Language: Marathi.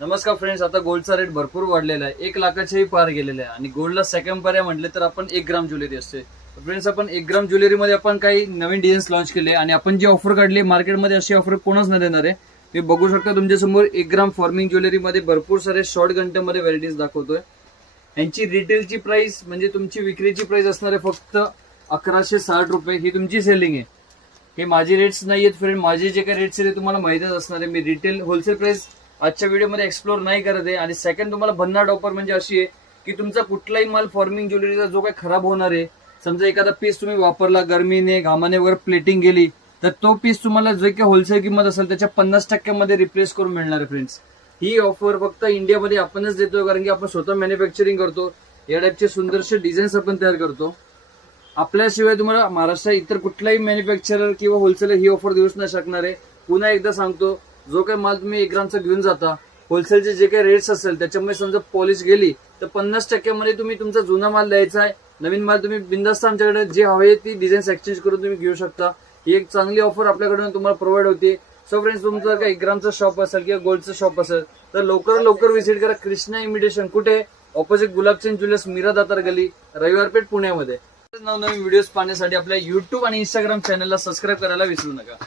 नमस्कार फ्रेंड्स, आता गोल्डचा रेट भरपूर वाढलेला आहे, 1 लाखाच्याही पार गेलेला आहे आणि गोल्डला सेकंड पर्याय म्हटले तर आपण 1 ग्राम ज्वेलरी असते. फ्रेंड्स, आपण 1 ग्राम ज्वेलरीमध्ये आपण काही नवीन डिझाईन्स लॉन्च केले आणि आपण जी ऑफर काढली मार्केटमध्ये अशी ऑफर कोणच नाही देणार आहे. मी बघू शकता तुमच्या समोर 1 ग्राम फॉर्मिंग ज्वेलरीमध्ये भरपूर सारे शॉर्ट घंट्यामध्ये व्हरायटीज दाखवतोय. यांची रिटेलची प्राइस म्हणजे तुमची विक्रीची प्राइस असणार आहे फक्त 1160 रुपये. ही तुमची सेलिंग आहे. हे माझे रेट्स नाही आहेत फ्रेंड, माझे जे काही रेट्स आहेत ते तुम्हाला माहितच असणार आहे. मी रिटेल होलसेल प्राइस आजच्या व्हिडिओमध्ये एक्सप्लोर नाही करत आहे. आणि सेकंड तुम्हाला भन्नाट ऑफर म्हणजे अशी आहे की तुमचा कुठलाही माल फॉर्मिंग ज्वेलरीचा जो काही खराब होणार आहे, समजा एखादा पीस तुम्ही वापरला, गरमीने घामाने वगैरे प्लेटिंग गेली, तर तो पीस तुम्हाला जे काही होलसेल किंमत असेल त्याच्या 50% रिप्लेस करून मिळणार आहे. फ्रेंड्स, ही ऑफर फक्त इंडियामध्ये आपणच देतोय, कारण की आपण स्वतः मॅन्युफॅक्चरिंग करतो. या टाईपचे सुंदरसे डिझाईन्स आपण तयार करतो. आपल्याशिवाय तुम्हाला महाराष्ट्रात इतर कुठलाही मॅन्युफॅक्चरर किंवा होलसेलर ही ऑफर देऊच नाही शकणार आहे. पुन्हा एकदा सांगतो, जो काही माल तुम्ही 1 ग्रामचा घेऊन जाता, होलसेलचे जे काही रेट्स असेल त्याच्यामुळे समजा पॉलिश गेली तर 50% तुम्ही तुमचा जुना माल द्यायचा आहे. नवीन माल तुम्ही बिंदास्त आमच्याकडे जे हवे ती डिझाईन्स एक्सचेंज करून तुम्ही घेऊ शकता. ही एक चांगली ऑफर आपल्याकडून तुम्हाला प्रोव्हाइड होते. सो फ्रेंड्स, तुमचं जर का 1 ग्रामचं शॉप असेल किंवा गोल्डचं शॉप असेल तर लवकर व्हिजिट करा. कृष्णा इमिटेशन कुठे? ऑपोजिट गुलाबचंद ज्वेलर्स, मीरा दातार गली, रविवारपेठ, पुण्यामध्ये. नवनवीन व्हिडिओज पाहण्यासाठी आपल्या युट्यूब आणि इंस्टाग्राम चॅनलला सबस्क्राईब करायला विसरू नका.